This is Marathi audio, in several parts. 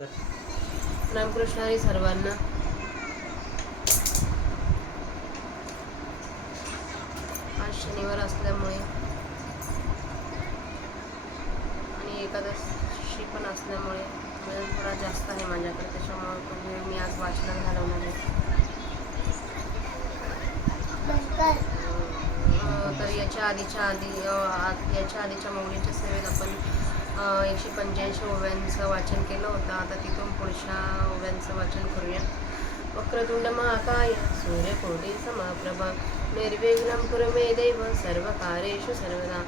रामकृष्ण हरी सर्वांना. आज शनिवार असल्यामुळे आणि एकादशी पण असल्यामुळे वेळ थोडा जास्त आहे माझ्याकडे, त्याच्यामुळे वेळ मी आज वाचनात घालवणार आहे. तर याच्या आधीच्या मौलीच्या सेवेत आपण 185 ओव्यांचं वाचन केलं होतं. आता तिथून पुढच्या ओव्यांचं वाचन करूया. वक्रतुंड महाकाय सूर्यकोटी समप्रभा निर्विघ्नं कुरु मे देव सर्वकार्येषु सर्वदा.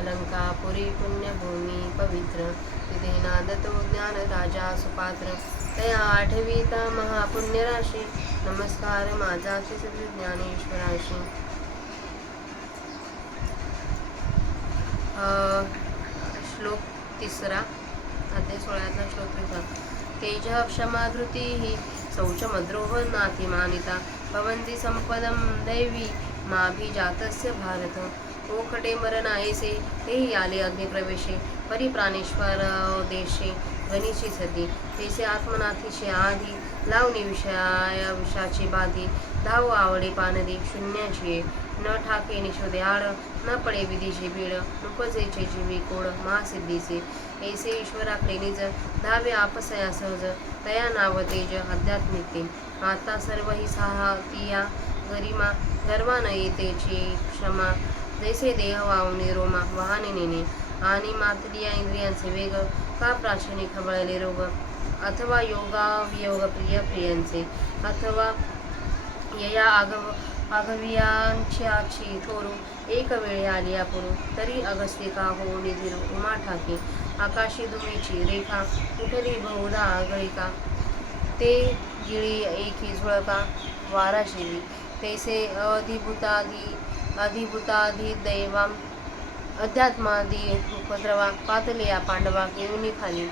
अलंकापुरी पुण्यभूमी पवित्र तिथे नादतो ज्ञान राजा सुपात्र तया आठवीता महापुण्यराशी नमस्कार माझा ज्ञानेश्वराशी. श्लोक 3 अध्याय 16 श्लोक 3. तेज क्षमा धृती शौचमद्रोह नातिमानिता भवन्ति संपदं दैवी माभिजातस्य भारत. ओखटे मरणायसे तेही आले अग्निप्रवेशे परिप्राणेश्वर देशे गणिशी सती. तेसे आत्मनाथीचे आधी लावणी विषाची बाधी धाव आवडे पानदी शून्याची न ठाके निशोदे आड न पडे विधीचे बीड उपजेचे जीवी कोड महासिद्धीचे. ऐसे ईश्वराकडे निज धावे आपसया सहज तया नाव तेज आध्यात्मिके. आता सर्व ही साहतिया गरिमा गर्वान येतेची क्षमा जैसे देह वाहुनी रोमा वाहने नेणे आणि मातलिया इंद्रियांचे वेग का प्राचीने खवळले रोग अथवा योगावियोग प्रिय प्रियांचे अथवा यया आगवियांची थोरू एक वेळे आलिया पुरू तरी अगस्तिका हो निधिरू उमा ठाके आकाशी दुमीची रेखा उठली बहुधा आगळिका ते गिळी एकी झुळका वारा शिवी. तैसे अधिभूताधी दैवाम अध्यात्मादी उपद्रवा पातलिया पांडवा येऊनी खाली.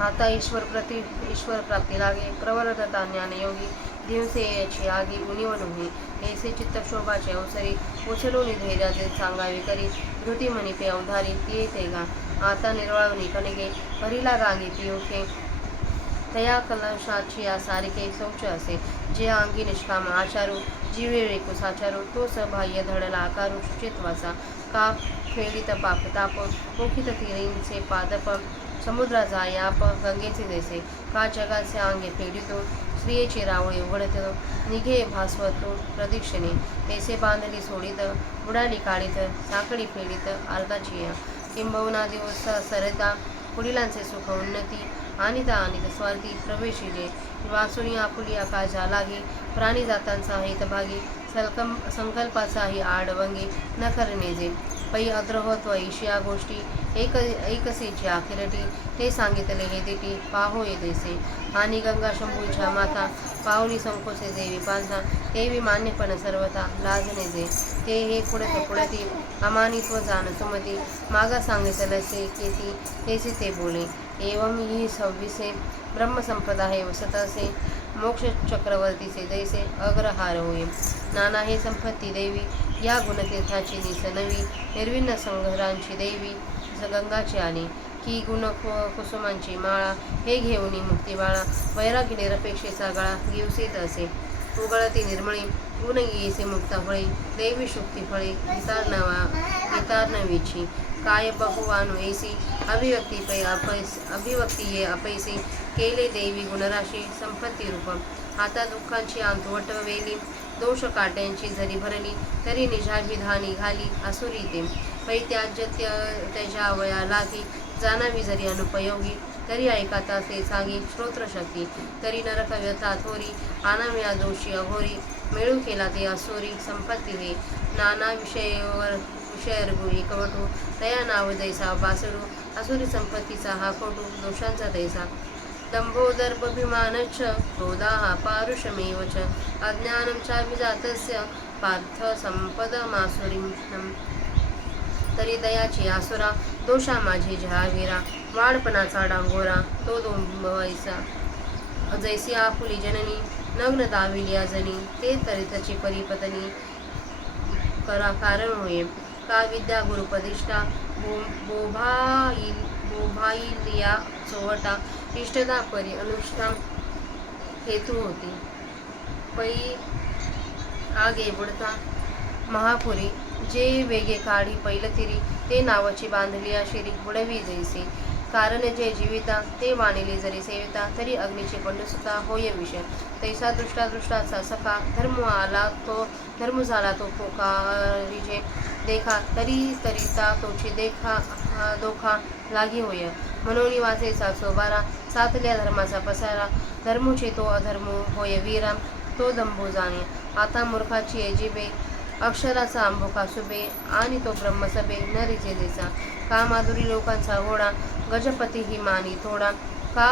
आता ईश्वर प्राप्ती लागे प्रवरतता ज्ञानयोगी दिवसेची आगी उणीव नव्हे. ऐसे चित्तशोभाचे अवसरी उचलून धैर्याचे सांगावे करी धृती म्हणी पे अवधारी ती ते गा. आता निर्वाळवणी कणिके भरीला गांगी पियुके तया कलशाची या सारिके शौच असे. जे अंगी निष्काम आचारू जीवे रेकू साचारू तो सबाह्य धडला आकारू शुचित्वाचा का खेळीत पापताप मुखित तिरींचे पादप समुद्राचा याप गंगेचे जैसे का जगाचे अंगे फेडितो स्त्रियेची रावळी उघडतो निघे भास्वतो प्रदक्षिणे. तैसे बांधली सोडित बुडाली काढीत साखळी फेडीत आर्गाची या. किंबहुना दिवस सरता पुढीलांचे सुख उन्नती आणिता स्वार्थी प्रवेशी जे वासुनी आपुली आकाशा लागी प्राणी जातांचा हितभागी संकल्पाचाही आडवंगी न करणे जे. पै अद्रोहत्व ईशिया गोष्टी एकसेची आखिरटी ते सांगितले हे दिटी पाहो येतेसे. आणि गंगा शंभूच्या माता पाहुणी संकोचे देवी पांथा तेवी मान्यपण सर्वथा लाजणे जे. ते हे पुढती अमानित्व जाण सुमती मागा सांगितलसे केती तेचे ते बोले. एवं ही 26 ब्रह्मसंपदा हे वसतसे मोक्ष चक्रवर्तीचे जैसे अग्रहार होय. नाना हे संपत्ती देवी या गुणतीर्थाची निस नवी निर्विण्ण संघरांची देवी गंगाची आली की गुण कुसुमांची माळा हे घेऊनी मुक्ती बाळा वैराग्य निरपेक्षेचा गळा दिवसेत असे उगळती निर्मळी गुण येसे मुक्ता फळे देवी शुक्ती फळे इतार नवीची काय बहुवानु ऐसी अभिव्यक्ती ये अपैसे केले देवी गुणराशी संपत्ती रूप. आता दुःखांची अंतवट वेली दोष काट्यांची जरी भरली तरी निजाभिधानी घाली असुरी ते. पै त्याज्य त्याच्या लागी जाणावी जरी अनुपयोगी तरी ऐकाता ते सांगी श्रोत्रशक्ती तरी नरक व्यथा थोरी आनाव्या दोषी अघोरी मिळू केला ते असुरी संपत्ती हे. नाना विषयर्गू एकवटू तया नाव दैसा बासरू असुरी संपत्तीचा हा खोटू दोषांचा दैसा. दंभोदर्भिमानच्च क्रोधा हा पारुषमेव च अज्ञानं चाभिजातस्य पार्थ संपदमासुरीं. तरी दयाची आसुरा दोषा माझे जहावीरा वाडपणाचा डांगोरा तो दोंबवायचा जैसी आपुली जननी नग्न दाविल्या जनी ते तरितची परिपतनी कारण होय. का विद्या गुरुपदिष्ठा उभाईलिया चोहटा इष्टता परी अनुष्ठा हेतू होती. पै आगे बुडता महापुरी जे वेगे काढी पैलतिरी ते नावाची बांधली शिरी बुडवी जैसे कारण जे जीविता ते वाणिले जरी सेविता तरी अग्नीचे पंडसुता होय विषय तैसा दृष्टाचा सखा धर्म झाला तो पोकारिजे देखा तरीता तोची देखा दोखा लागी होय म्हणून वाचेचा चोबारा सातल्या धर्माचा पसारा धर्मूचे तो अधर्म होय वीरा तो दंभो जाणे आता मूर्खाची एजिबे अक्षराचा आंबोका सुबे आणि तो ब्रह्मसबे न रिजेदेचा का माधुरी लोकांचा घोडा गजपती ही मानी थोडा का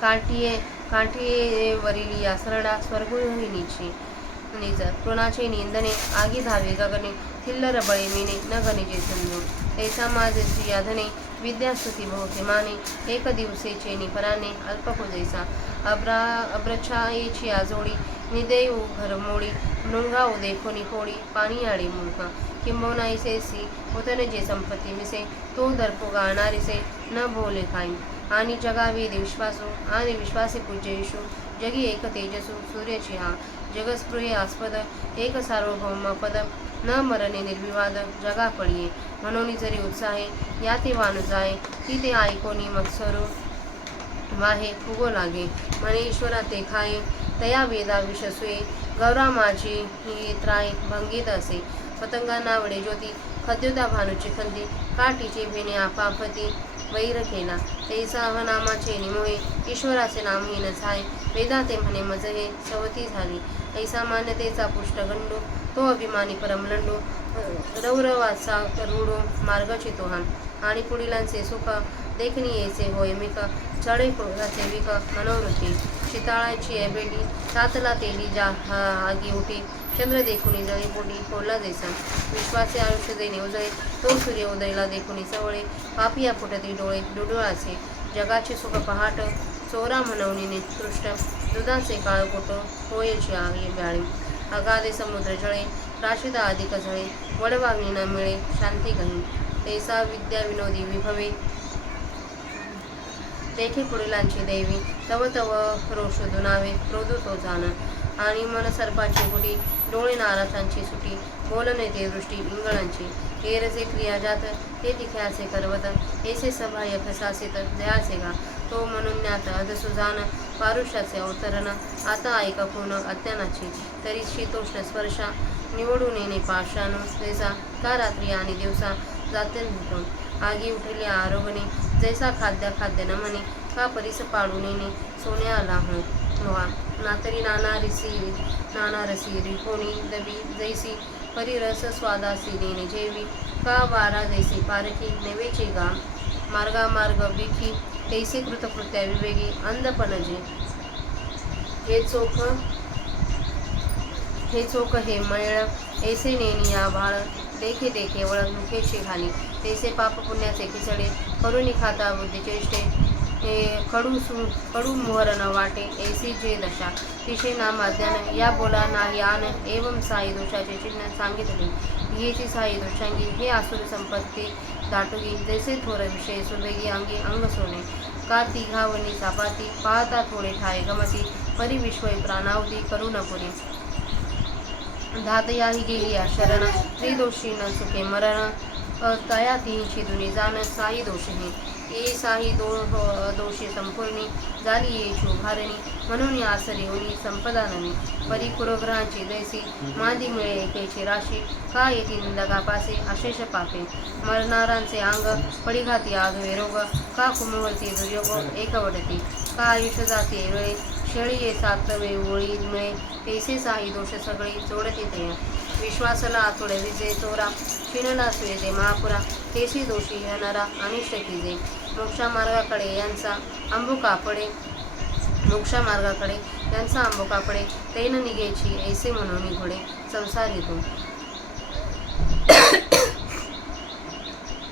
काठीये वरिली या सरडा स्वर्गुहिनीची निज तृणाचे निंदने आगी धावे गगने थिल्लर बळे मीने न गणिजे सिंधू तैसा माझेची याधने विद्यास्तुती बहुते माने एक दिवसेचे निपराने अल्प जैसा अब्रछायेची आजोडी निदेऊ घरमोडी मृंगा उदे कोणी होडी पाणी आडी मूर्ख किंबहुना ऐसेसी उतने जे संपत्ती मिसे तो दर्पो गाणारिसे न बोले खाई आणि जगावे विश्वासू आणि विश्वासी पूज्य येशू जगी एक तेजसू सूर्याची हा जगस्पृहे आस्पद एक सार्वभौम पद न मरणे निर्विवाद जगा पडिये म्हणून जरी उत्साहे या ते वाणू जाय ती ते ऐकोनी मत्सरू वाहे फुगो लागे म्हणे ईश्वरा ते खाये तया वेदा विषसुये गौरा माझी ही त्राय भंगीत असे पतंगांना वडे ज्योती खद्योता भानुची खंदी काठीची भेने आपापती वैर केला तैसा नामाचे निमोहे ईश्वराचे नामहीन झाय वेदा ते म्हणे मजहे सवती झाली ऐसा मान्यतेचा पुष्टगंडू तो अभिमानी परमलंडू रौरवाचा करुडू मार्गाची तोहान आणि पुढीलांचे सुख देखणी येचे होय मिक चढे क्रोधाचे विक मनोवृत्ती शिताळाची बेटी सातला तेली जा आगी उठी चंद्र देखुनी जळे पोटी फोडला जैसा विश्वाचे आयुष्य देणे उजळे तो सूर्य उदयला देखुनी सवळे पापिया फुटती डोळे डुडुळाचे जगाचे सुख पहाट चोरा म्हणवणी निकृष्ट दुधाचे काळकोट होयची आगी ब्याळी अगाधे समुद्र जळे राशिदा अधिक झळे वडवागणी न मिळे शांती गही तैसा विद्या विनोदी विभवे देखे पुढीलांची देवी तव रोष दुनावे क्रोधू तो जाण आणि मन सर्पाची गुटी डोळे नारासांची सुटी बोलणे ते दृष्टी इंगळांची एरजे क्रिया जात ते दिख्याचे करवत ऐसे सभाय फसासित जयाचे गा तो म्हणून अधसुजान पारुष्याचे अवतरण आता ऐका पूर्ण अज्ञानाची तरी शीतोष्ण स्पर्शा निवडून येणे पाषाणू जैसा का रात्री आणि दिवसा जाते भेटून आगी उठले आरोगणे जैसा खाद्य न म्हणे का परिस पाडून येणे सोन्याला हो लोहा नातरी नाना रसी रिकोणी दबी जैसी परिरस स्वादासी नेणे जेवी का वारा जैसे पारखी नेवेचे गा मार्ग बिखी तैसे कृतकृत्या विवेगी अंधपणजे हे चोख हे मळ ऐसे नेणी या बाळ देखे वळ मुखेशी घाली तैसे पाप पुण्याचे खिचडे करुणी खाता बुद्धिचेष्टे कडू मोहर न वाटे ऐसी जे दशा तिशे नाम अज्ञान या बोला नाही आन एवं साई दोषाचे चिन्ह सांगितले ध्येची साई दोषांगी हे आसुर संपत्ती दाटुगी जैसे थोर विषय सुभेगी अंगी अंग सोने का तिघावनी सापाती पाहता थोडे ठाय गमती परी विश्वय प्राणावधी करुणपुरी धातया ही गेली या शरण त्रिदोषी न सुखे मरण तया तीनशी दुनी जाण साई दोषही ये साही दोषी संपूर्णी झाली येशू भारणी म्हणून आसरी होणी संपदा नवी परी पुरोग्रहांची जैसी मादी मिळे एकेची राशी का येती निंदगापासे अशेष पापे मरणारांचे अंग पडिघाती आगवे रोग का कुमवती दुर्योग एकवडती का आयुष्य जाते वेळे शेळी ये सातवे ओळी मिळे तैसे साही दोष सगळे जोडते ते विश्वासला आतुडे विजे चोरा शिणला सुयेजे महापुरा तेसी दोषी येणारा अनिष्ट कीजे मोक्षामार्गाकडे यांचा आंबोकापडे तैन निघेची ऐसे म्हणून घोडे संसारीतून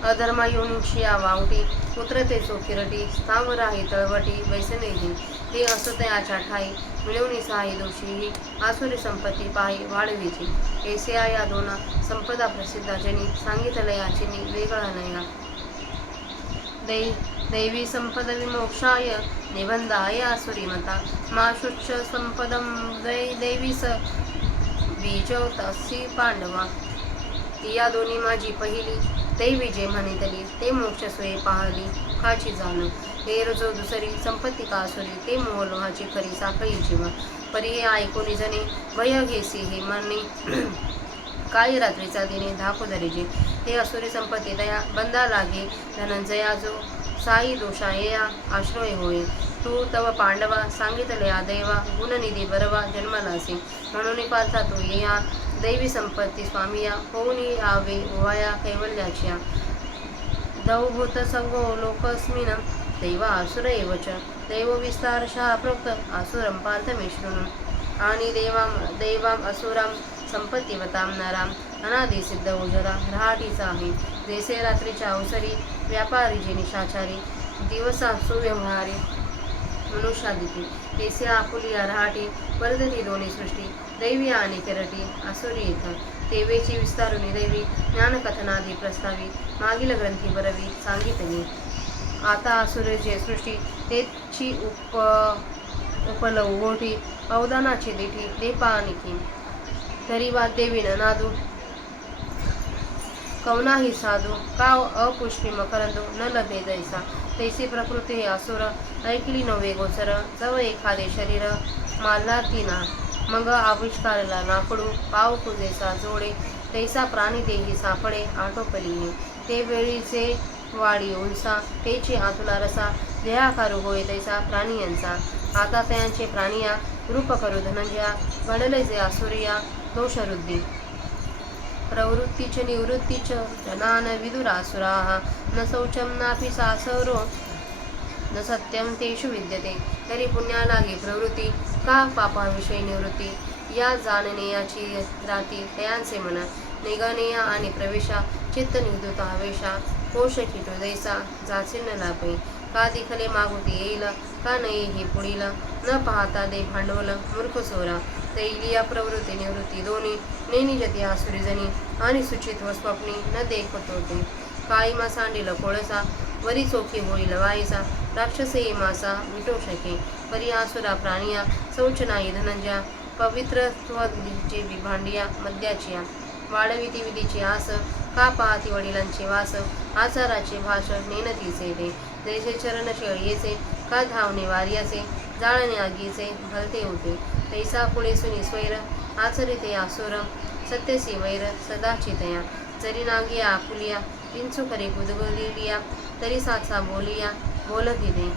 अधर्मा योनीची वावटी पुत्रते चोकिरटी स्थावर आहे तळवटी वैसनेही ते असतयाच्या ठाई मिळवणी सहाय्य दोषी आसुरी संपत्ती पायी वाढवीची ऐसिया या दोना संपदा प्रसिद्ध जनी सांगितलं याचिनी वेगळा नया दैवी संपद विमोक्षाय निबंधाय आसुरीमता मा शुच्च संपदम दैवी स बीजवतसी पांडवा. या दोन्ही माझी पहिली दैवी जे म्हणितली ते मोक्ष सोयी पाहली खाची जाण. हे रजो दुसरी संपत्ती कासुरी ते मोहलोहाची खरी साखळी जीवा. परी हे ऐकून जणे भय घेसी हे मनी काळी रात्रीचा दिने धाकोदरी जे. हे असुरी संपत्ती दया बंदा लागे धनंजया जो साई दोषा या आश्रय होय. तू तव पांडवा सांगितले दैवा गुणनिधी बरवा जन्मलासी. म्हणून पार्था तू या दैवी संपत्ती स्वामिया होऊन यावे उवाया कैवल्याच्या. दौभूत संगो लोकस्मिन दैवा असुर एवच. दैव विस्तार प्रोक्त असुरम पार्थमेश्वरून. आणि दैवाम असुराम संपत्तीवताम नराम अनादि सिद्ध ओझरा रहाटीचा आहे. जैसे रात्रीच्या अवसरी व्यापारी जे निशाचारी दिवसा सुव्यवहारी मनुष्यादिती तैसे आपुलिया रहाटी परदती दोन्ही सृष्टी दैवी आणि किरटी असुरी येथ. देवेची विस्तारुनी दैवी ज्ञानकथनादी प्रस्तावी मागील ग्रंथी बरवी सांगितली. आता असुर जे सृष्टी तेची उपलवोटी अवदानाची देठी देपानिकी तरी वाद्यवीन नादू कवनाही साधू का अपुष्टी मकरंदो न लभे जैसा. तैसी प्रकृती हे असुर ऐकली नव्हे गोचर. जव एखादे शरीर मारला ती ना मग आविष्कारला नाकडू पाव कुजेसा जोडे. तैसा प्राणी देही सापडे आटोपली. ते वेळीचे वाडी उंसा तेची आतुला रसा देहाकारू होय तैसा प्राणियांचा. आता त्यांचे प्राणिया रूप करू धनंजया घडले जे असुरिया दोषरुद्धी. प्रवृत्तीच निवृत्तीच जनान विदुरासुराः न शौचं नापि सासरो न सत्यम तेषु विद्यते. तरी पुण्या लागे प्रवृत्ती का पापाविषयी निवृत्ती. या जाणनेयाची राती तयांचे मन निगनेया आणि प्रवेशा चित्त निधुत हवेशा कोश किटो जैसा जाचिन्न लापे. का दिखले मागुती येईल का नाही हे पुढील न पाहता दे भांडवल मूर्ख सोरा. तैलिया प्रवृत्ती निवृत्ती दोन्ही नेनी जती आसुरी जनी आणि सुचित व स्वप्नी न देखत होते. काळीमा सांडील कोळसा वरी चोखी होईल वायसा राक्षसे मासा मिटो शके. परी आसुरा प्राणिया शौच नाही धनंजया पवित्रत्वाचे विभांडिया मद्याचिया. वाढविती विधीची आस का पाहती वडिलांचे वास आचाराचे भाष नेनतीचे ते. जैसे चरण शेळीचे का धावणे वार्याचे जाळणे आगीचे भलते होते. तैसा पुढे सुनी स्वैर आचरिते आसुर सत्यसी वैर सदाचितया. जरी नागिया आपुलिया पिंचू करे गुदगुलिया तरी साचा बोलिया बोल दिले.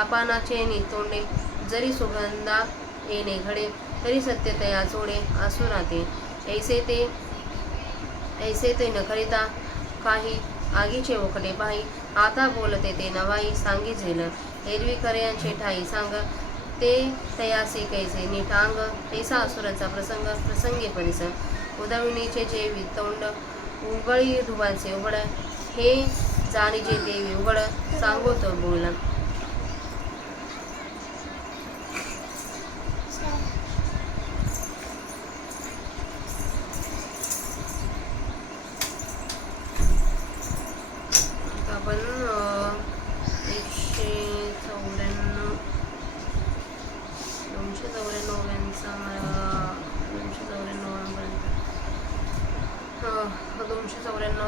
अपानाचे नि तोंडे जरी सुगंधा येणे घडे तरी सत्यतया जोडे आसुराते. ऐसे ते न करिता काही आगीचे ओखले पाही आता बोलते ते नवाई सांगी झेल. एरवी करयांचे ठाई सांग ते तयासी कैसे निटांग. तैसा असुरांचा प्रसंग प्रसंगी परिस उदविणीचे जे वितोंड उगळी धुवांचे उघड हे जाणीचे देवी उघड सांगो तो बोल. आपण 294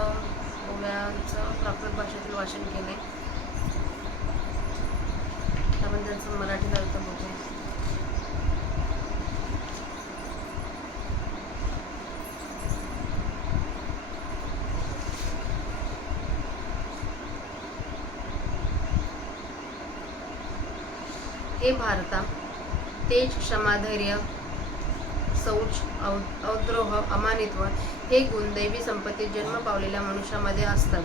ओव्यांचं प्राकृत भाषेतील वाचन केले. आपण त्यांचं मराठी अर्थ बघूया. हे भारता तेज क्षमा धैर्य शौच औद्रोह अमानित्व हे गुण दैवी संपत्तीत जन्म पावलेल्या मनुष्यामध्ये असतात.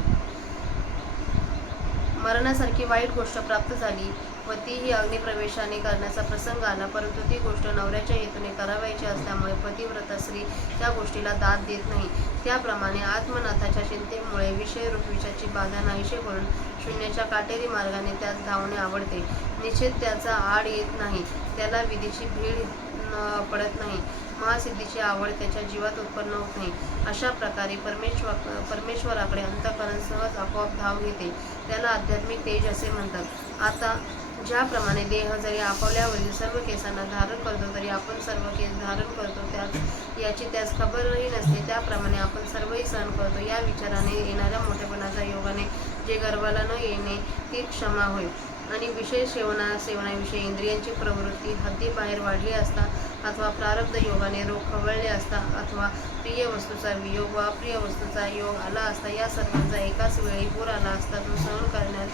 मरणासारखी वाईट गोष्ट प्राप्त झाली व तीही अग्निप्रवेशाने करण्याचा प्रसंग आला, परंतु ती गोष्ट नवऱ्याच्या हेतूने करावयाची असल्यामुळे पतिव्रता स्त्री त्या गोष्टीला दाद देत नाही. त्याप्रमाणे आत्मनाथाच्या चिंतेमुळे विषयरूप विषयाची बाधा नाहीशी करून शून्याच्या काटेरी मार्गाने त्यास धावणे आवडते. निश्चित त्याचा आड येत नाही, त्याला विधीची भीड पडत नाही. महासिद्धीची आवड त्याच्या जीवात उत्पन्न होत नाही. अशा प्रकारे परमेश्वराकडे अंतःकरण सहज आपोआप धाव घेते. त्याला आध्यात्मिक तेज असे म्हणतात. आता ज्याप्रमाणे देह जरी आपापल्यावरील सर्व केसांना धारण करतो तरी आपण सर्व केस धारण करतो याची त्यास खबरही नसते, त्याप्रमाणे आपण सर्वही सहन करतो. या विचाराने येणाऱ्या मोठेपणाच्या योगाने जे गर्वाला न येणे ती क्षमा होय. आणि विषय सेवनाविषयी इंद्रियांची प्रवृत्ती हद्दीबाहेर वाढली असता, अथवा प्रारब्ध योगाने रोग खवळले असता, अथवा प्रिय वस्तूचा वियोग व अप्रिय वस्तूचा योग आला असता, या सर्वांचा एकाच वेळी पूर आला असता, तो सहन करण्यास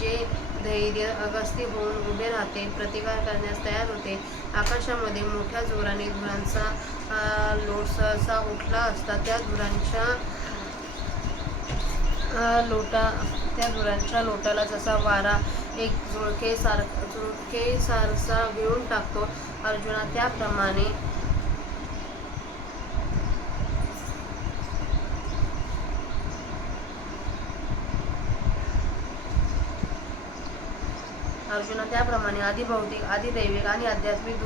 जे धैर्य अगस्ती होऊन उभे राहते, प्रतिकार करण्यास तयार होते. आकाशामध्ये मोठ्या जोराने धुरांचा लोट सहसा उठला असता, त्या धुरांच्या लोटाला जसा वारा एक झुळके सारसा घेऊन टाकतो, अर्जुना, त्याप्रमाणे आदिभौतिक, आदिदैविक आणि आध्यात्मिक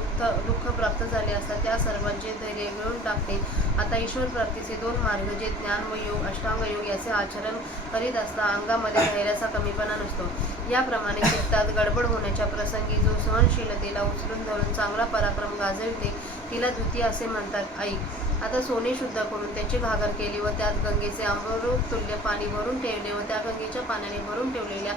दुःख प्राप्त झाले असतात, त्या सर्वांचे धैर्य मिळून टाकते. आता ईश्वर प्राप्तीचे 2 मार्ग, जे ज्ञान व योग, अष्टांग योग याचे आचरण करीत असता अंगामध्ये धैर्याचा कमीपणा नसतो. याप्रमाणे चित्तात गडबड होण्याच्या प्रसंगी जो सहनशीलतेला उचलून धरून चांगला पराक्रम गाजविते, तिला द्वितीय असे म्हणतात. ऐक, आता सोने शुद्ध करून त्याची घागर केली व त्यात गंगेचे अमृत तुल्य पाणी भरून ठेवले व त्या गंगेच्या पाण्याने भरून ठेवलेल्या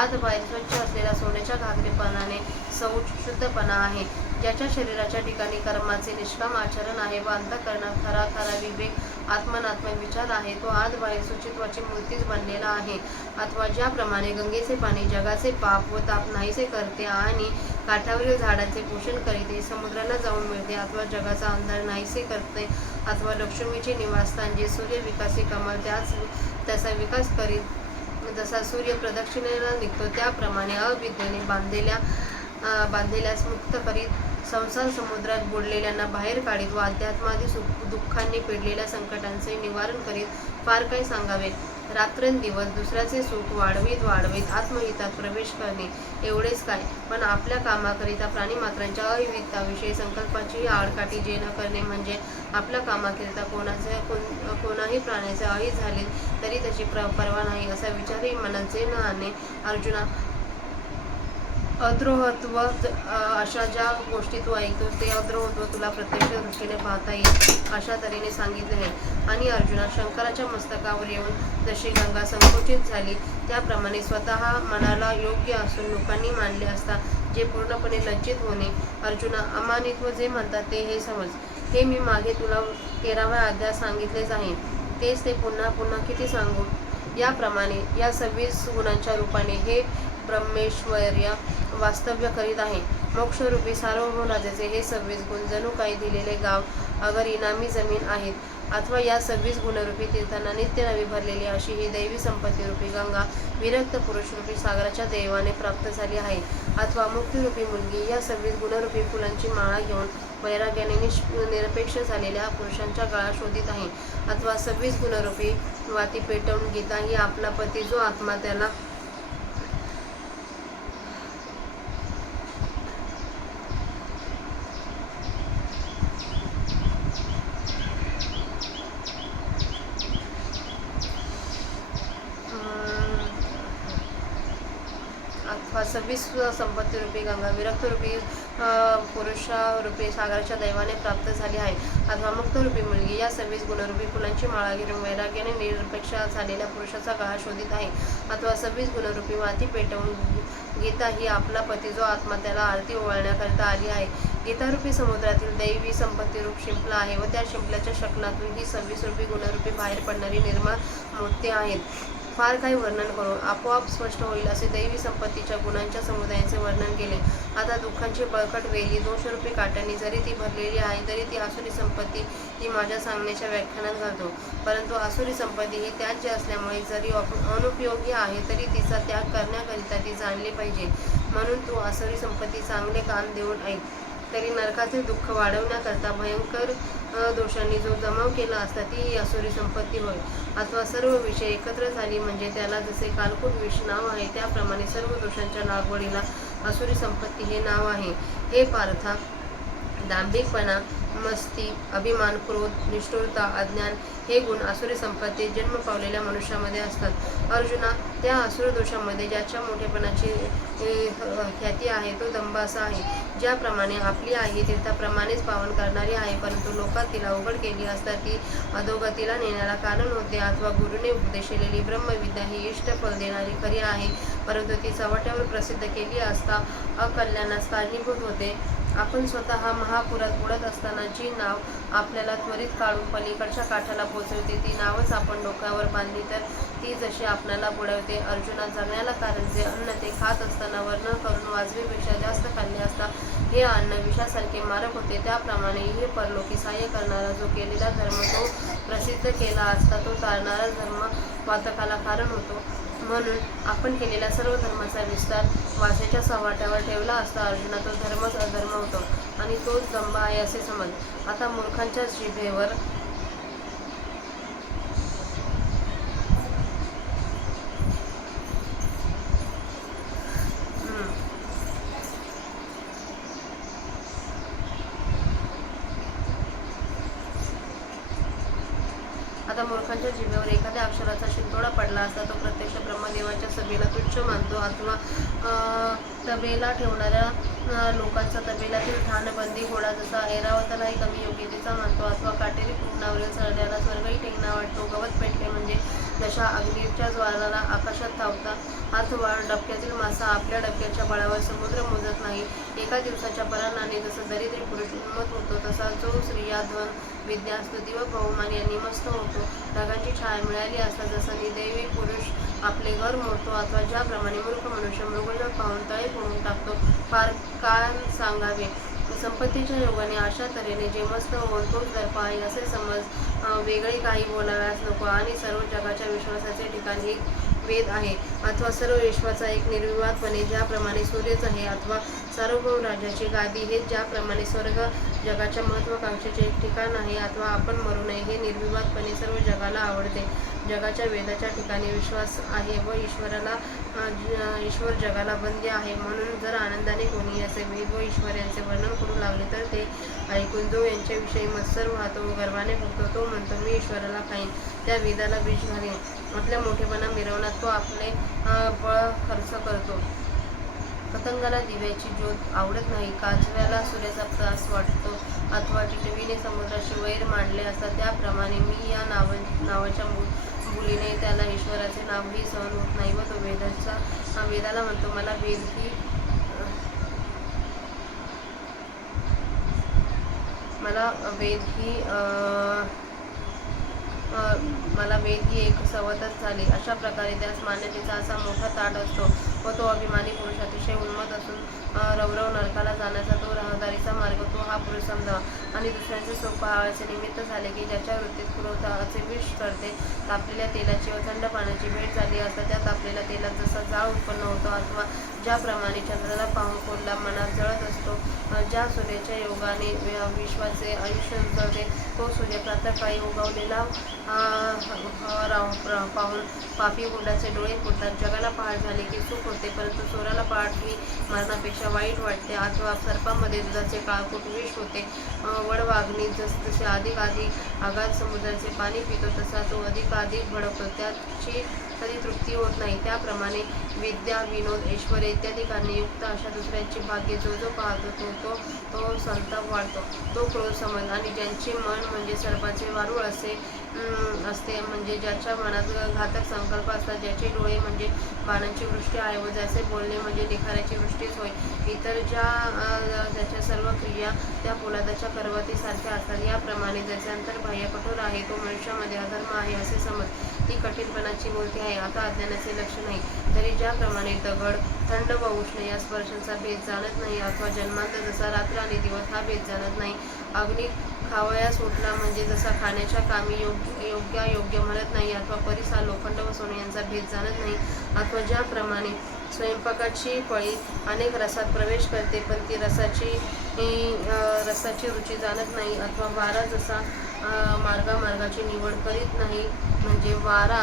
आत बाहेर स्वच्छ असलेल्या सोन्याच्या घागरेपणाने सौच शुद्धपणा आहे. ज्याच्या शरीराच्या ठिकाणी कर्माचे निष्काम आचरण आहे व अंतःकरणात खरा विवेक आत्मनात्म विचार आहे, तो आत बाहेर शुचित्वाची मूर्तीच बनलेला आहे. अथवा ज्याप्रमाणे गंगेचे पाणी जगाचे पाप व ताप नाहीसे करते आणि काठावरील झाडांचे पोषण करीते, समुद्राला जाऊन मिळते, अथवा जगाचा अंधार नाहीसे करते, अथवा लक्ष्मीचे निवासस्थान जे सूर्य विकासी कमल त्याचा विकास करीत, जसा सूर्य प्रदक्षिणेला निघतो, त्याप्रमाणे अविद्येने बांधलेल्यास मुक्त करीत, संसार समुद्रात बुडलेल्यांना बाहेर काढीत व अध्यात्मादी दुःखांनी पेडलेल्या संकटांचे निवारण करीत, फार काय सांगावे. रात्रंदिवस दुसऱ्याचे सुख वाढवीत आत्महितात प्रवेश करणे, एवढेच काय, पण आपल्या कामाकरिता प्राणीमात्रांच्या अविवेकाविषयी संकल्पाची आडकाठी जे न करणे, म्हणजे आपल्या कामाकरिता कोणाही प्राण्याचे अहित झाले तरी त्याची पर्वा नाही, असा विचारही मनात जे न आणणे. अर्जुना, अद्रोहत्व अशा ज्या गोष्टी तू ऐकतोस ते अद्रोहत्व तुला प्रत्यक्ष दृष्टीने पाहता येईल अशा तऱ्हेने सांगितले आहे. आणि अर्जुना, शंकराच्या मस्तकावर येऊन जशी गंगा संकुचित झाली, त्याप्रमाणे स्वतः मनाला योग्य असून लोकांनी मानले असता जे पूर्णपणे लज्जित होणे. अर्जुना, अमानित्व जे म्हणतात ते हे समज. हे मी मागे तुला 13व्या अध्यायात सांगितलेच आहे, तेच ते पुन्हा किती सांगू. याप्रमाणे या 26 गुणांच्या रूपाने हे ब्रह्मेश्वर्य वास्तव्य करीत आहे. मोक्षरूपी सार्वभौम राजाचे हे 26 गुण जणू काही दिलेले गाव अगर इनामी जमीन आहेत, अथवा या 26 गुणरूपी तीर्थांना नित्य नवी भरलेली अशी ही दैवी संपत्ती रूपी गंगा विरक्त पुरुषरूपी सागराच्या देवाने प्राप्त झाली आहे, अथवा मुक्तिरूपी मुलगी या 26 गुणरूपी फुलांची माळा घेऊन वैराग्याने निरपेक्ष झालेल्या पुरुषांच्या गळा शोधित आहे, अथवा 26 गुणरूपी वाती पेटवून गीता ही आपला पती जो आत्मा त्याला अथवा 26 संपत्तीरूपी गंगा विरक्तरूपी पुरुषारूपी सागराच्या दैवाने प्राप्त झाली आहे, अथवा मुक्तरूपी मुलगी या 26 गुणरूपी फुलांची माळा घेऊन वैराग्याने निरपेक्ष झालेल्या पुरुषाचा गळा शोधित आहे, अथवा 26 गुणरूपी वाती पेटवून गीता ही आपला पती जो आत्मा त्याला आरती ओवाळण्याकरिता आली आहे. गीतारूपी समुद्रातील दैवी संपत्तीरूप शिंपला आहे व त्या शिंपल्याच्या शकलातून ही 26 रूपी गुणरूपी बाहेर पडणारी निर्मळ मोती आहेत. फार काही वर्णन करून आपोआप स्पष्ट होईल असे दैवी संपत्तीच्या गुणांच्या समुदायाचे वर्णन केले. आता दुःखांची बळकट वेली दोषरूपी काट्यांनी जरी ती भरलेली आहे तरी ती आसुरी संपत्ती ही माझ्या सांगण्याच्या व्याख्यानात घालतो. परंतु आसुरी संपत्ती ही त्याज्य असल्यामुळे जरी अनुपयोगी आहे तरी तिचा त्याग करण्याकरिता ती जाणली पाहिजे. म्हणून तू आसुरी संपत्ती चांगले कान देऊन ऐक. तरी नरकातील दुःख वाढवण्याकरता भयंकर दोषांनी जो जमाव केला असता ती ही आसुरी संपत्ती होय. अथवा सर्व विषय एकत्र झाली म्हणजे त्याला जसे कालकूट विष नाव आहे, त्याप्रमाणे सर्व दोषांच्या लागवडीला आसुरी संपत्ती हे नाव आहे. हे पार्था, दांभिकपणा मस्ती, अभिमान, क्रोध, निष्ठुरता, अज्ञान हे गुण आसुरी संपत्तीत जन्म पावलेल्या मनुष्यामध्ये असतात. अर्जुना, त्या आसुर दोषांमध्ये ज्याच्या मोठेपणाची ख्याती आहे तो दंभ असा आहे. ज्याप्रमाणे आपली आई तीर्थाप्रमाणेच पावन करणारी आहे, परंतु लोकात तिला उघड केली असता ती अधोगतीला नेण्याला कारण होते. अथवा गुरुने उपदेशिलेली ब्रह्मविद्या ही इष्ट फल देणारी खरी आहे, परंतु ती चव्हाट्यावर प्रसिद्ध केली असता अकल्याणास कारणीभूत होते. आपण स्वतः महापुरात बुडत असताना जी नाव आपल्याला त्वरित काढून पलीकडच्या काठाला पोचवते, ती नावच आपण डोक्यावर बांधली तर ती जशी आपल्याला बुडवते. अर्जुना, जगण्याला कारण जे अन्न ते खात असताना वर्णन करून वाजवीपेक्षा जास्त खाल्ले असता हे अन्न विषासारखे मारक होते, त्याप्रमाणे हे परलोकी सहाय्य करणारा जो केलेला धर्म तो प्रसिद्ध केला असता तो टाळणारा धर्म वातकाला कारण होतो. म्हणून आपण केलेल्या सर्व धर्माचा विस्तार वासेच्या चव्हाट्यावर ठेवला असता अर्जुना तो धर्मच अधर्म होतो आणि तोच दंभ आहे असे समज. आता मूर्खांच्या जिभेवर मूर्खांच्या जिभेवर एखाद्या अक्षराचा शिंतोडा पडला असता तो प्रत्यक्ष ब्रह्मदेवाच्या सभेला तुच्छ मानतो, अथवा तबेला ठेवणाऱ्या लोकांचा तबेलातील ठाणबंदी घोडा जसा ऐरावतालाही कमी योग्यतेचा मानतो, अथवा काटेरी कुंडावरील चढल्याला स्वर्गही टेंगणा वाटतो. गवत पेटले म्हणजे जशा अग्नीच्या ज्वालाला आकाशात धावता, अथवा डबक्यातील मासा आपल्या डबक्याच्या बळावर समुद्र मोजत नाही. एका दिवसाच्या परान्नाने जसं दरिद्री पुरुष उन्मत होतो, तसा जो स्त्रिया, धन, विद्या, स्तुती व बहुमान यांनी मस्त होतो. ढगांची छाया मिळाली असता जसा निदैवी पुरुष आपले घर मोडतो, अथवा ज्याप्रमाणे मूर्ख मनुष्य मृगजळ पाहून तळे फोडून टाकतो. फार काय सांगावे. संपत्तीच्या योगाने अशा तऱ्हेने जे मस्त होऊन तोच दर्प आहे असे समज. वेगळे काही बोलाव्यास नको. आणि सर्व जगाच्या विश्वासाचे ठिकाण एक वेद आहे, अथवा सर्व विश्वाचा एक निर्विवादपणे ज्याप्रमाणे सूर्यच आहे, अथवा सार्वभौम राज्याची गादी हे ज्याप्रमाणे स्वर्ग जगाच्या महत्वाकांक्षेचे एक ठिकाण आहे, अथवा आपण मरू नये हे निर्विवादपणे सर्व जगाला आवडते. जगाच्या वेदाच्या ठिकाणी विश्वास आहे व ईश्वर जगाला वंद्य आहे. म्हणून जर आनंदाने कोणी असे वेद व ईश्वर यांचे वर्णन करू लागले तर ते ऐकून जो यांच्याविषयी मत्सर वाहतो व गर्वाने बघतो तो म्हणतो मी ईश्वराला खाईन, त्या वेदाला विष घालीन. आपल्या मोठेपणा मिरवण्यात तो आपले बळ खर्च करतो. पतंगाला दिव्याची ज्योत आवडत नाही, काजव्याला सूर्याचा प्रकाश वाटतो, अथवा टिटवीने समुद्राशी वैर मांडले असतात, त्याप्रमाणे मी या नावाच्या मुलीने त्याला ईश्वराचे नावही सहन होत नाही व तो वेदाला म्हणतो मला वेद ही एक सवतच झाली. अशा प्रकारे त्यास मान्यतेचा असा मोठा ताट असतो व तो अभिमानी पुरुष अतिशय उन्मत असून रवरव नरकाला जाण्याचा तो रहदारीचा मार्ग तो हा पुरुष समजावा. आणि दुसऱ्यांचे सुख पाहावयाचे निमित्त झाले की ज्याच्या वृत्तीत क्रोधाचे विष करते. तापलेल्या तेलाची व थंड पाण्याची भेट झाली असता त्या तापलेल्या तेलात जसा जाळ उत्पन्न होतो, अथवा ज्याप्रमाणे चंद्राला पाहून कोल्हा मनात जळत असतो, ज्या सूर्याच्या योगाने विश्वाचे आयुष्य उजळते तो सूर्य प्रातःकाळी उगवलेला पाहून पापी गुंडाचे डोळे फुटतात. जगाला पहाट झाली की सुख होते, परंतु चोराला पहाट ही मरणापेक्षा वाईट वाटते. अथवा सर्पामध्ये दुधाचे काळकूट विष होते. वडवाघणी जसे अधिक आगाध समुद्राचे पाणी पितो तसा तो अधिकाधिक भडकतो, त्याची कधी तृप्ती होत नाही. त्याप्रमाणे विद्या, विनोद, ऐश्वर इत्यादिकांनी युक्त अशा दुसऱ्यांची भाग्य जो पाहतो तो संताप वाढतो, तो क्रोध समज. आणि ज्यांचे मन म्हणजे सर्पाचे वारूळ असते, म्हणजे ज्याच्या मनात घातक संकल्प असतात, ज्याचे डोळे म्हणजे बाणांची वृष्टी आहे व ज्याचे बोलणे म्हणजे निखाऱ्याची वृष्टीच होय, इतर ज्याच्या सर्व क्रिया त्या पोलादाच्या करवतीसारख्या असतात, याप्रमाणे ज्याचे अंतर्बाह्य कठोर आहे तो मनुष्यामध्ये अधर्म आहे असे समज. ती कठीणपणाची मूर्ती आहे. आता अज्ञानाचे लक्ष नाही, तरी ज्याप्रमाणे दगड थंड व उष्ण या स्पर्शांचा भेद जाणत नाही, अथवा जन्मांत जसा रात्र आणि दिवस हा भेद जाणत नाही, अग्नी खावयास उठला म्हणजे जसा खाण्याच्या कामी योग्य म्हणत नाही, अथवा परीस हा लोखंड व सोने यांचा भेद जाणत नाही, अथवा ज्याप्रमाणे स्वयंपाकाची पळी अनेक रसात प्रवेश करते पण ती रसाची रुची जाणत नाही, अथवा वारा जसा मार्गाची निवड करीत नाही, म्हणजे वारा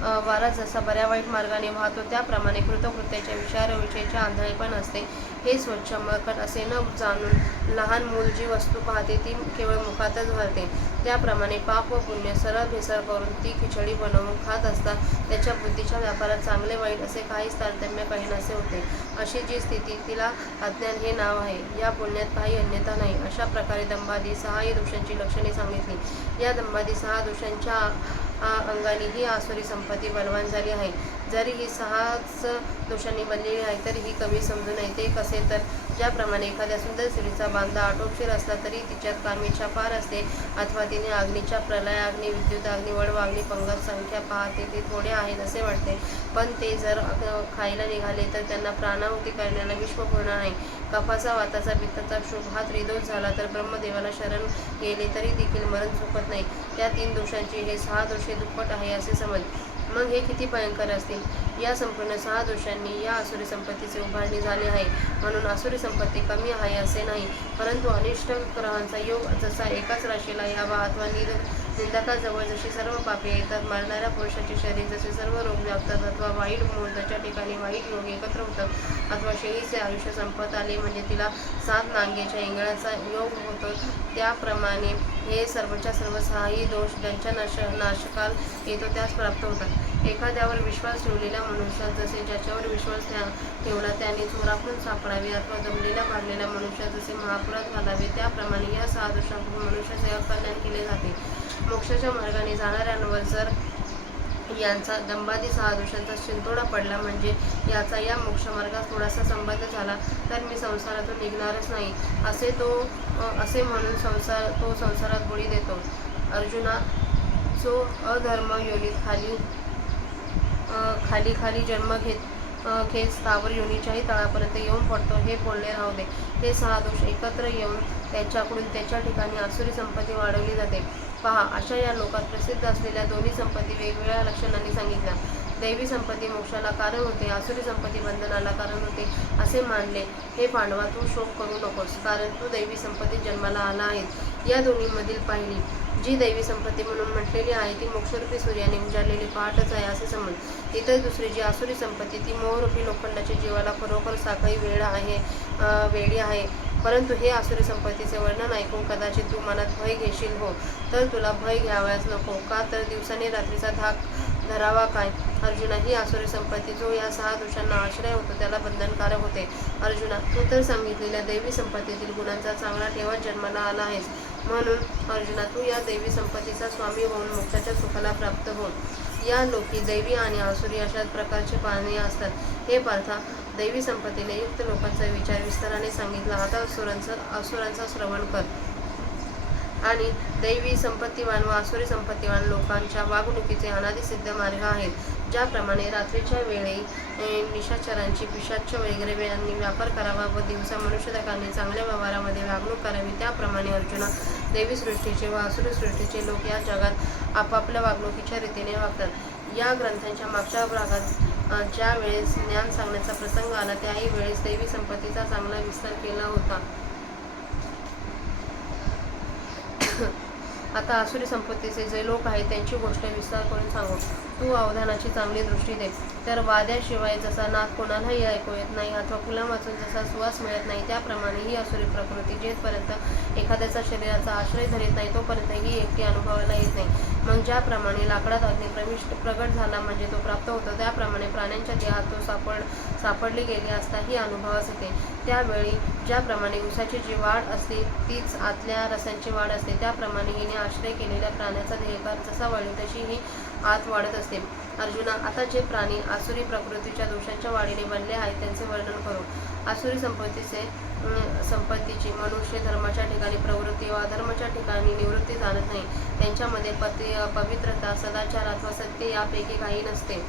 वारा जसा बऱ्या वाईट मार्गाने वाहतो त्याप्रमाणे कृतकृत्याच्या विचाराविषयीचे आंधळेपण असते. हे स्वच्छ मळकट असे न जाणून लहान मूल जी वस्तू पाहते ती केवळ मुखातच भरते, त्याप्रमाणे पाप व पुण्य सरळ भेसळ करून ती खिचडी बनवून खात असतात. त्याच्या बुद्धीच्या व्यापारात चांगले वाईट असे काहीच तारतम्य कहीनासे होते. अशी जी स्थिती तिला अज्ञान हे नाव आहे. या पुण्यात काही अन्यथा नाही. अशा प्रकारे दंभादी 6 दोषांची लक्षणे सांगितली. या दंभादी 6 दोषांच्या अंगाने ही आसुरी संपत्ती बलवान झाली आहे. जरी ही 6च दोषांनी बनलेली आहे तरी ही कमी समजू नये. ते कसे तर ज्याप्रमाणे एखाद्या सुंदर स्त्रीचा बांधा आटोपशीर असला तरी तिच्यात कामेच्छा फार असते, अथवा तिने अग्नीच्या प्रलयाग्नी, विद्युताग्नी, वडवाग्नी, पंगत संख्या पाहते ते थोडे आहेत असे वाटते, पण ते जर खायला निघाले तर त्यांना प्राणाहुती करण्याला विश्व पूर्ण नाही. कफाचा, वाताचा, पित्ताचा क्षोभ हा त्रिदोष झाला तर ब्रह्मदेवाला शरण गेले तरी देखील मरण चुकत नाही. त्या 3 दोषांची हे 6 दोषे दुप्पट आहे असे समज. मग हे किती भयंकर असतील. या संपूर्ण 6 दोषांनी या आसुरी संपत्तीचे उभारणी झाले आहे. म्हणून आसुरी संपत्ती कमी आहे असे नाही, परंतु अनिष्ट ग्रहांचा योग जसा एकाच राशीला यावा, अथवा निंदकाजवळ जशी सर्व पापे येतात, मरणाऱ्या पुरुषाचे शरीर जसे सर्व रोग व्यापतात, अथवा वाईट मुहूर्ताच्या ठिकाणी वाईट योग एकत्र होतात, अथवा शेळीचे आयुष्य संपत आले म्हणजे तिला 7 नांगेच्या इंगळाचा योग होतो, त्याप्रमाणे हे सर्वच्या सर्व 6ही दोष ज्यांच्या नाशकाल येतो त्यास प्राप्त होतात. एखाद्यावर विश्वास ठेवलेल्या मनुष्यात जसे ज्याच्यावर विश्वास ठेवला त्याने चोराकडून सापडावे, अथवा दमलेल्या भागलेल्या मनुष्यात जसे महापुरात घालावे, त्याप्रमाणे या 6 दोषांकडून मनुष्याचे अकल्याण केले जाते. मोक्षाच्या मार्गाने जाणाऱ्यांवर जर यांचा दंभादी 6 दोषांचा शिंतोडा पडला म्हणजे याचा या मोक्षमार्गास थोडासा संबंध झाला तर मी संसारातून निघणारच नाही असे म्हणून तो संसारात बुडी देतो. अर्जुना, जो अधर्म योनीत खाली जन्म घेत स्थावर योनीच्याही तळापर्यंत येऊन पडतो हे बोलणे राहू दे. हे 6 दोष एकत्र येऊन त्याच्याकडून त्याच्या ठिकाणी आसुरी संपत्ती वाढवली जाते. पहा, अशा या लोकात प्रसिद्ध असलेल्या दोन्ही संपत्ती वेगवेगळ्या लक्षणांनी सांगितल्या. दैवी संपत्ती मोक्षाला कारण होते, आसुरी संपत्ती बंधनाला कारण होते असे मानले. हे पांडवा, तू शोक करू नकोस, कारण तू दैवी संपत्ती जन्माला आला आहेस. या दोन्हीमधील पहिली जी दैवी संपत्ती म्हणून म्हटलेली आहे ती मोक्षरूपी सूर्याने उजाडलेली पहाटच आहे असे समज. इतर दुसरी जी आसुरी संपत्ती ती मोहरूपी लोखंडाच्या जीवाला खरोखर साखळी वेडी आहे. परंतु हे आसुरी संपत्तीचे वर्णन ऐकून कदाचित तू मनात भय घेशील. हो, तर तुला भय घ्यावयाच नको. का तर दिवसाने रात्रीचा धाक धरावा काय? अर्जुना, ही आसुरी संपत्ती जो या 6 दोषांना आश्रय होतो त्याला बंधनकारक होते. अर्जुना, तू तर सांगितलेल्या दैवी संपत्तीतील गुणांचा चांगला ठेवत जन्माला आला आहेस. म्हणून अर्जुना, तू या दैवी संपत्तीचा स्वामी होऊन मोक्षाच्या सुखाला प्राप्त हो. या लोकी दैवी आणि आसुरी अशा प्रकारचे पाहणे असतात. हे पार्था, दैवी संपत्तीने युक्त लोकांचा विचार विस्ताराने सांगितला. आता असुरांचा श्रवण कर. आणि दैवी संपत्तीवान व आसुरी संपत्तीवान लोकांच्या वागणुकीचे अनादिसिद्ध मार्ग आहेत. ज्याप्रमाणे रात्रीच्या वेळी निशाचरांची पिशाच्च वगैरे यांनी व्यापार करावा व दिवसा मनुष्यदकांनी चांगल्या व्यवहारामध्ये वागणूक करावी, त्याप्रमाणे अर्जुना, दैवी सृष्टीचे व आसुरी सृष्टीचे लोक या जगात आपापल्या वागणुकीच्या रीतीने वागतात. या ग्रंथांच्या मागच्या भागात ज्या वेळेस ज्ञान सांगण्याचा प्रसंग आला त्याही वेळेस दैवी संपत्तीचा चांगला विस्तार केला होता. आता आसुरी संपत्तीचे जे लोक आहेत त्यांची गोष्ट विस्तार करून सांगू. तू अवधानाची चांगली दृष्टी दे. तर वाद्याशिवाय जसा नाद कोणालाही ऐकू येत नाही, अथवा फुलांवाचून जसा सुवास मिळत नाही, त्याप्रमाणे ही आसुरी प्रकृती जेथपर्यंत एखाद्याचा शरीराचा आश्रय धरीत नाही तोपर्यंत ही एकटी अनुभवायला येत नाही. मग ज्याप्रमाणे लाकडात अग्नी प्रगट झाला म्हणजे तो प्राप्त होतो, त्याप्रमाणे प्राण्यांच्या देहात तो सापडली गेली असता ही अनुभवास येते. त्यावेळी ज्याप्रमाणे उसाची जी वाढ असते तीच आतल्या रसांची वाढ असते, त्याप्रमाणे हिने आश्रय केलेल्या प्राण्याचा देहकार जसा वाढेल तशी ही आत वाढत असते. अर्जुना, आता जे प्राणी आसुरी प्रकृतीच्या दोषांच्या वाढीने बनले आहेत त्यांचे वर्णन करू. आसुरी संपत्तीची मनुष्य धर्माच्या ठिकाणी प्रवृत्ती व अधर्माच्या ठिकाणी निवृत्ती जाणत नाही. त्यांच्यामध्ये पवित्रता, सदाचार अथवा सत्य यापैकी काही नसते.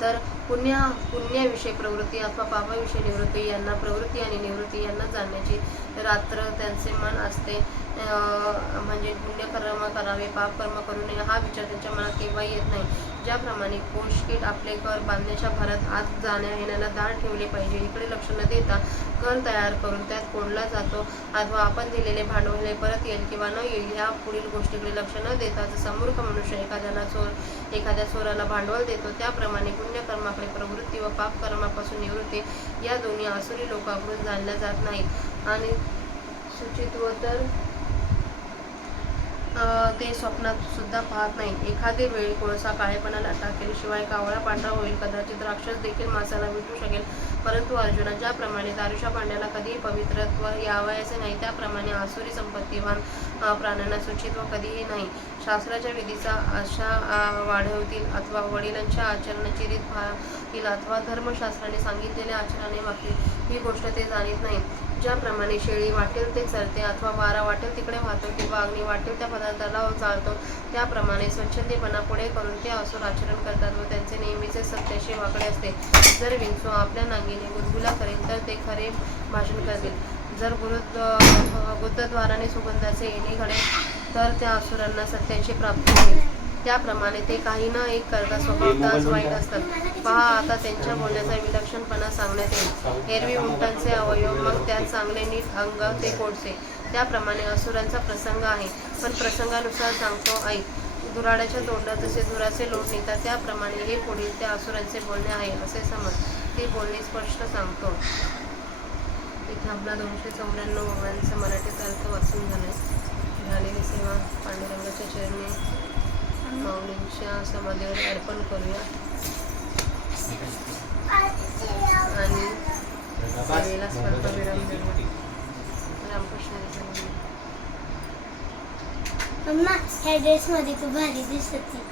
तर पुण्याविषयी प्रवृत्ती अथवा पापाविषयी निवृत्ती यांना प्रवृत्ती आणि निवृत्ती यांना जाणण्याची रात्र त्यांचे मन असते. म्हणजे पुण्यकर्म करावे, पाप कर्म करू नये हा विचार त्यांच्या मनात केव्हाही येत नाही. ज्याप्रमाणे कोशकीट आपले घर बांधण्याच्या भरात आत जाण्या येण्याला दार ठेवले पाहिजे, इकडे लक्ष न देता घर तयार करून त्यात कोंडला जातो, अथवा आपण दिलेले भांडवल हे परत येईल किंवा न येईल ह्या पुढील गोष्टीकडे लक्ष न देता जसा मूर्ख मनुष्य एखाद्या चोराला भांडवल देतो, त्याप्रमाणे पुण्यकर्माकडे प्रवृत्ती व पापकर्मापासून निवृत्ती या दोन्ही आसुरी लोकांकडून जाणल्या जात नाहीत. आणि शुचित्व तर ते स्वप्नात सुद्धा पाहत नाहीत. एखादे वेळी कोळसा काळेपणाला टाकेल, शिवाय कावळा पांढरा होईल, कदाचित राक्षस देखील मासाला विटू शकेल. परंतु अर्जुना, ज्याप्रमाणे दारूच्या भांड्याला कधीही पवित्रत्व यावयाचे नाही, त्याप्रमाणे आसुरी संपत्तीवान प्राण्यांना शुचित्व कधीही नाही. शास्त्राच्या विधीचा आशा वाढवतील अथवा वडिलांच्या आचरणाची रीत पाहतील अथवा धर्मशास्त्राने सांगितलेल्या आचरणाने वागतील, ही गोष्ट ते जाणीत नाही. ज्याप्रमाणे शेळी वाटेल ते चरते अथवा वारा वाटेल तिकडे वाहतो किंवा अग्नी वाटेल त्या पदार्थाला जाळतो, त्याप्रमाणे स्वच्छंदेपणा पुढे करून ते असुर आचरण करतात व त्यांचे नेहमीचे सत्याशी वाकडे असते. जर विंचू आपल्या नांगीने गुदगुला करेल तर ते खरे भाषण करतील. जर गुदद्वाराने सुगंधाचे येणे घडेल तर त्या असुरांना सत्याची प्राप्ती होईल. त्याप्रमाणे ते काही न एक करता स्वभावतःच वाईट असतात. पहा, आता त्यांच्या बोलण्याचा विलक्षणपणा सांगण्यात येईल. एरवी उंटांचे अवयव, मग त्यात चांगले नीट अंग ते कोळसे, त्याप्रमाणे असुरांचा प्रसंग आहे. पण प्रसंगानुसार सांगतो ऐक. दुराड्याच्या तोंडात जसे धुराचे लोट निघतात, त्याप्रमाणे हे पुढील त्या असुरांचे बोलणे आहे असे समज. ते बोलणे स्पष्ट सांगतो. इथे आपला 294 ओव्यांचा मराठीचा अर्थ वाचून झालेली सेवा पांडुरंगाच्या चरणी माऊलींच्या समाधीवर अर्पण करूया आणि सेवेला स्वल्पविराम देऊया. रामकृष्ण हरी. मम्मा, ह्या ड्रेसमध्ये तू भारी दिसते.